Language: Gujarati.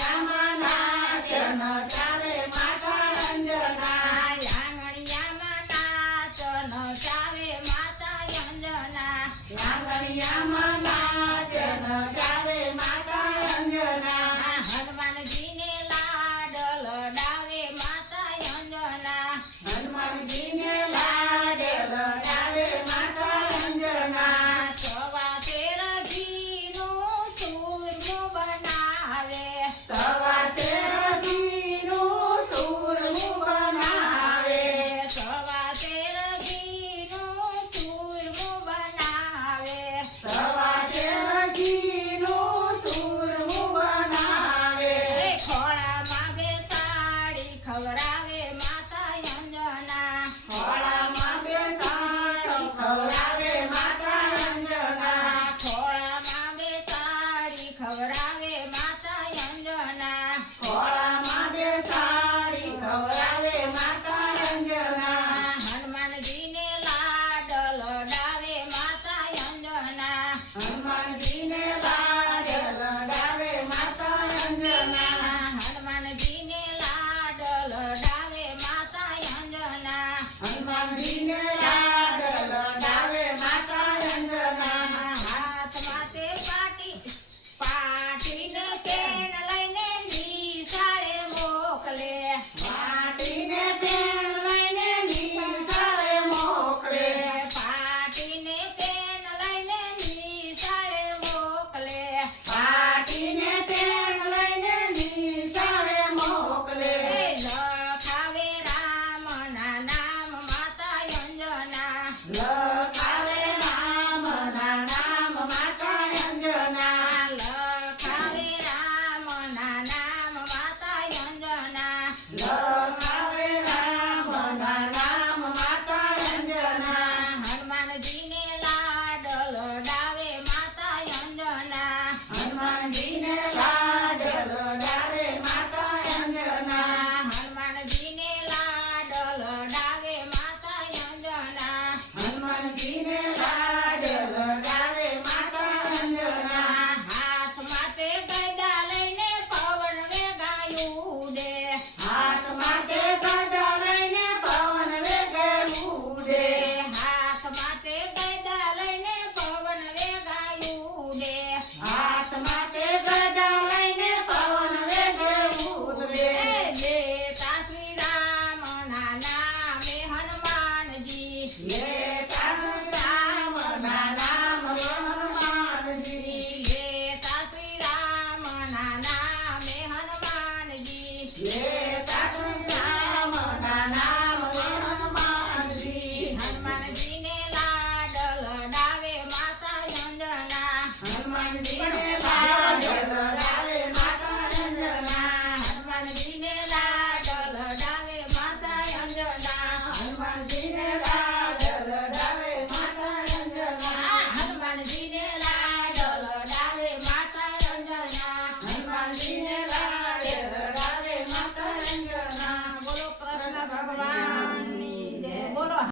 આંગણિયામાં નાચન ચાલે માતા અંજના આંગણિયામાં નાચન ચાલે માતા અંજના આંગણિયામાં નાચન ચાલે માતા અંજના હનુમાનજીને લાડ લડાવે માતા અંજના હનુમાનજીને લાડ લડાવે માતા અંજના સવા તેર ઘીનું ચૂરમું બનાવે સવા તેર ઘીનું ચૂરમું બનાવે સવા તેર ઘીનું ચૂરમું બનાવે સવા તેર ઘીનું ચૂરમું બનાવે ખોળામાં બેસાડી ખવડાવે માતા અંજના ખોળામાં બેસાડી ખવડાવે માતા અંજના ખોળામાં બેસાડી ખવડાવે માતા અંજના ખોળામાં બેસાડી ખવડાવે માતા અંજના હનુમાનજીને લાડ લડાવે માતા અંજના હનુમાનજીને લાડ લડાવે માતા અંજના હનુમાનજીને લાડ લડાવે માતા અંજના હનુમાનજીને લાડ લડાવે માતા અંજના હાથમાં તે પાટીને પેન લઈને નિશાળે મોકલે પાટીને પેન લઈને નિશાળે મોકલે પાટીને પેન લઈને નિશાળે મોકલે પાટીને પેન લઈને નિશાળે મોકલે લખાવે રામના નામ માતા અંજના લખાવે રામના નામ માતા અંજના લખાવે રામના નામ માતા અંજના લખાવે રામના નામ માતા અંજના હનુમાનજીને લાડ લડાવે માતા અંજના હનુમાનજીને લાડ લડાવે માતા અંજના હનુમાનજીને લાડ લડાવે માતા અંજના હનુમાનજીને લાડ લડાવે માતા અંજના હાથમાં તે ગદા લઈને પવન વેગાયું ઉડે હાથમાં તે ગદા લઈને પવન વેગે ઉડે હાથમાં તે ગદા લઈને પવન વેગાયું ઉડે હાથમાં તે ગદા લઈને પવન વેગે ઉડે લેતા શ્રી રામના નામે હનુમાનજી લેતા રામના નામ હનુમાનજી લેતા શ્રી રામના નામે હનુમાનજી લેતા રામના નામ હનુમાનજી હનુમાનજીને લાડ લડાવે માતા અંજના હનુમાનજીને